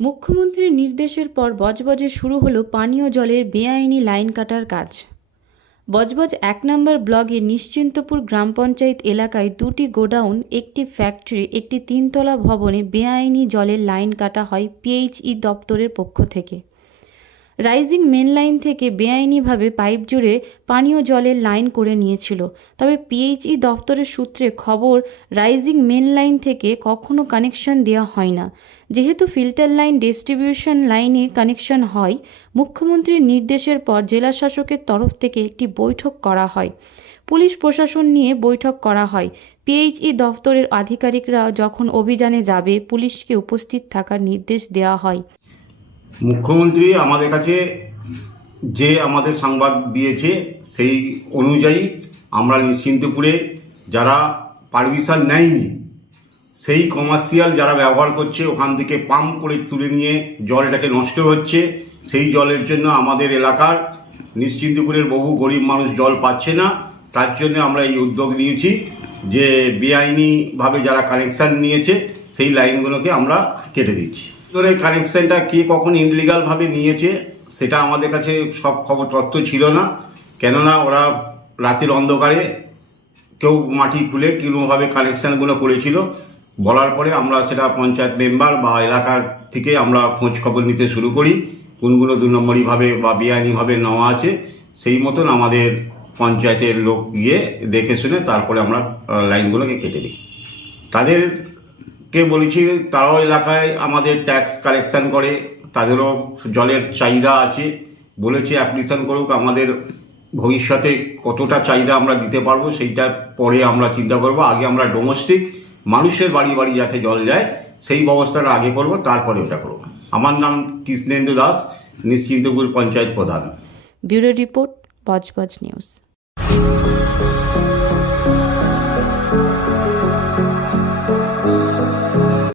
মুখ্যমন্ত্রীর নির্দেশের পর বজবজে শুরু হলো পানীয় জলের বেআইনি লাইন কাটার কাজ। বজবজ এক নম্বর ব্লকে নিশ্চিন্তপুর গ্রাম পঞ্চায়েত এলাকায় দুটি গোডাউন, একটি ফ্যাক্টরি, একটি তিনতলা ভবনে বেআইনি জলের লাইন কাটা হয় পিএইচই দপ্তরের পক্ষ থেকে। রাইজিং মেন লাইন থেকে বেআইনিভাবে পাইপ জুড়ে পানীয় জলের লাইন করে নিয়েছিল। তবে পিএইচই দফতরের সূত্রে খবর, রাইজিং মেন লাইন থেকে কখনো কানেকশন দেওয়া হয় না। যেহেতু ফিল্টার লাইন ডিস্ট্রিবিউশন লাইনে কানেকশন হয়, মুখ্যমন্ত্রীর নির্দেশের পর জেলা শাসকের তরফ থেকে একটি বৈঠক করা হয়। পুলিশ প্রশাসন নিয়ে বৈঠক করা হয়। পিএইচই দফতরের আধিকারিকরা যখন অভিযানে যাবে, পুলিশকে উপস্থিত থাকার নির্দেশ দেওয়া হয়। মুখ্যমন্ত্রী আমাদের কাছে যে আমাদের সংবাদ দিয়েছে, সেই অনুযায়ী আমরা নিশ্চিন্তপুরে যারা পারমিশন নেয়নি, সেই কমার্শিয়াল যারা ব্যবহার করছে, ওখান থেকে পাম্প করে তুলে নিয়ে জলটাকে নষ্ট হচ্ছে। সেই জলের জন্য আমাদের এলাকার নিশ্চিন্তপুরের বহু গরিব মানুষ জল পাচ্ছে না। তার জন্য আমরা এই উদ্যোগ নিয়েছি যে বেআইনিভাবে যারা কানেকশান নিয়েছে সেই লাইনগুলোকে আমরা কেটে দিচ্ছি। ধরে কানেকশানটা কে কখন ইনলিগালভাবে নিয়েছে, সেটা আমাদের কাছে সব খবর তথ্য ছিল না। কেননা ওরা রাতের অন্ধকারে কেউ মাটি খুলে কোনোভাবে কানেকশানগুলো করেছিল। বলার পরে আমরা সেটা পঞ্চায়েত মেম্বার বা এলাকার থেকে আমরা খোঁজ খবর নিতে শুরু করি, কোনগুলো দু নম্বরইভাবে বা বেআইনিভাবে নেওয়া আছে, সেই মতন আমাদের পঞ্চায়েতের লোক গিয়ে দেখে শুনে তারপরে আমরা লাইনগুলোকে কেটে দিই। তাদেরকে বলেছি, তারাও এলাকায় আমাদের ট্যাক্স কালেকশন করে, তাদেরও জলের চাহিদা আছে। বলেছে অ্যাপ্লিকেশন করুক, আমাদের ভবিষ্যতে কতটা চাহিদা আমরা দিতে পারব, সেইটা পরে আমরা চিন্তা করব। আগে আমরা ডোমেস্টিক মানুষের বাড়ি বাড়ি যাতে জল যায়, সেই ব্যবস্থাটা আগে করব, তারপরে ওটা করব। আমার নাম কৃষ্ণেন্দু দাস, নিশ্চিন্তপুর পঞ্চায়েত প্রধান। Bureau report, Budge Budge news.